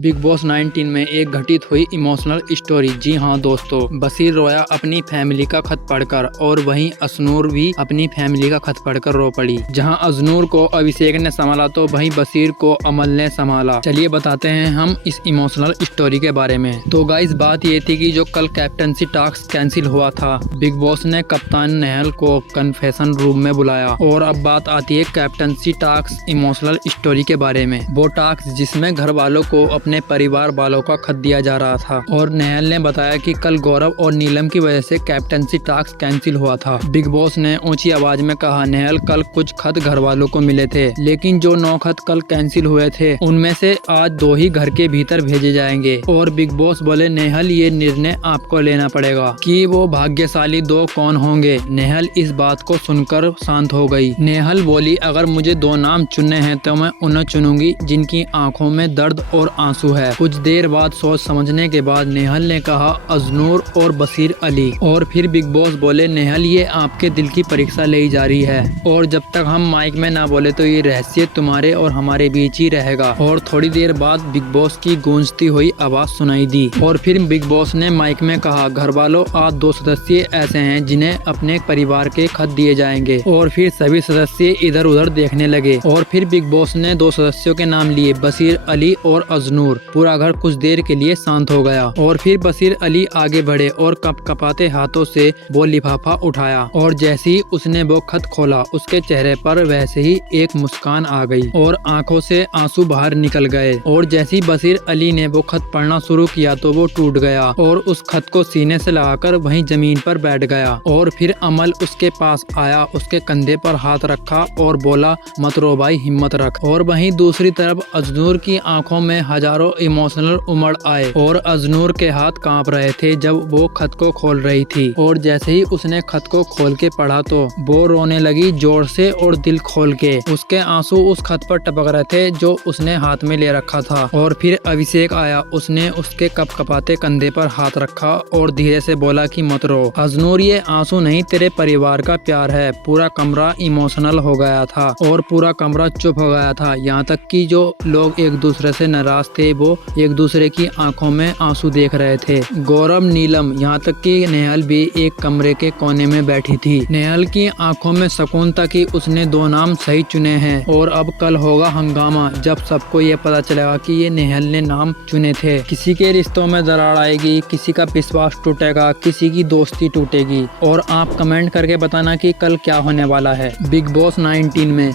Big boss 19 में एक घटित हुई इमोशनल स्टोरी। जी हाँ दोस्तों, बशीर रोया अपनी फैमिली का खत पढ़कर और वहीं अजनूर भी अपनी फैमिली का खत पढ़कर रो पड़ी। जहाँ अजनूर को अभिषेक ने संभाला तो वहीं बशीर को अमल ने संभाला। चलिए बताते हैं हम इस इमोशनल स्टोरी के बारे में। तो गाइस, बात ये थी कि जो कल कैप्टनसी टास्क कैंसिल हुआ था, बिग बॉस ने कप्तान नेहल को कन्फेशन रूम में बुलाया। और अब बात आती है कैप्टनसी टास्क इमोशनल स्टोरी के बारे में। वो टास्क जिसमें घर वालों को अपने परिवार वालों का खत दिया जा रहा था। और नेहल ने बताया कि कल गौरव और नीलम की वजह से कैप्टनसी टास्क कैंसिल हुआ था। बिग बॉस ने ऊंची आवाज में कहा, नेहल कल कुछ खत घर वालों को मिले थे, लेकिन जो 9 खत कल कैंसिल हुए थे उनमें से आज 2 ही घर के भीतर भेजे जाएंगे। और बिग बॉस बोले, नेहल ये निर्णय आपको लेना पड़ेगा कि वो भाग्यशाली 2 कौन होंगे। नेहल इस बात को सुनकर शांत हो गई। नेहल बोली, अगर मुझे 2 नाम चुनने हैं तो मैं उन्हें चुनूंगी जिनकी आंखों में दर्द और आंसू है। कुछ देर बाद सोच समझने के बाद नेहल ने कहा, अजनूर और बशीर अली। और फिर बिग बॉस बोले, नेहल ये आपके दिल की परीक्षा ली जा रही है और जब तक हम माइक में ना बोले तो ये रहस्य तुम्हारे और हमारे बीच ही रहेगा। और थोड़ी देर बाद बिग बॉस की गूंजती हुई आवाज सुनाई दी। और फिर बिग बॉस ने माइक में कहा, घर वालों आज 2 सदस्य ऐसे हैं जिन्हें अपने परिवार के खत दिए जाएंगे। और फिर सभी सदस्य इधर उधर देखने लगे। और फिर बिग बॉस ने 2 सदस्यों के नाम लिए, बशीर अली और अजनूर। पूरा घर कुछ देर के लिए शांत हो गया। और फिर बशीर अली आगे बढ़े और कपकपाते हाथों से वो लिफाफा उठाया। और जैसे ही उसने वो खत खोला, उसके चेहरे पर वैसे ही एक मुस्कान आ गई और आंखों से आंसू बाहर निकल गए। और जैसे ही बशीर अली ने वो खत पढ़ना शुरू किया तो वो टूट गया और उस खत को सीने से लगाकर वहीं जमीन पर बैठ गया। और फिर अमल उसके पास आया, उसके कंधे पर हाथ रखा और बोला, मत रो भाई, हिम्मत रख। और वहीं दूसरी तरफ अजनूर की आंखों में हजारों इमोशनल उमड़ आए और अजनूर के हाथ कांप रहे थे जब वो खत को खोल रही थी। और जैसे ही उसने खत को खोल के पढ़ा तो वो रोने लगी जोर से और दिल खोल के। उसके आंसू उस खत पर टपक रहे थे जो उसने हाथ में ले रखा था। और फिर अभिषेक आया, उसने उसके कपकपाते कंधे पर हाथ रखा और धीरे से बोला कि मत रो अजनूर, ये आंसू नहीं तेरे परिवार का प्यार है। पूरा कमरा इमोशनल हो गया था और पूरा कमरा चुप हो गया था। यहाँ तक कि जो लोग एक दूसरे से नाराज थे वो एक दूसरे की आंखों में आंसू देख रहे थे। गौरव, नीलम, यहाँ तक कि नेहल भी एक कमरे के कोने में बैठी थी। नेहल की आंखों में सुकून था कि उसने 2 नाम सही चुने हैं। और अब कल होगा हंगामा जब सबको ये पता चलेगा कि ये नेहल ने नाम चुने थे। किसी के रिश्तों में दरार आएगी, किसी का विश्वास टूटेगा, किसी की दोस्ती टूटेगी। और आप कमेंट करके बताना कि कल क्या होने वाला है बिग बॉस 19 में।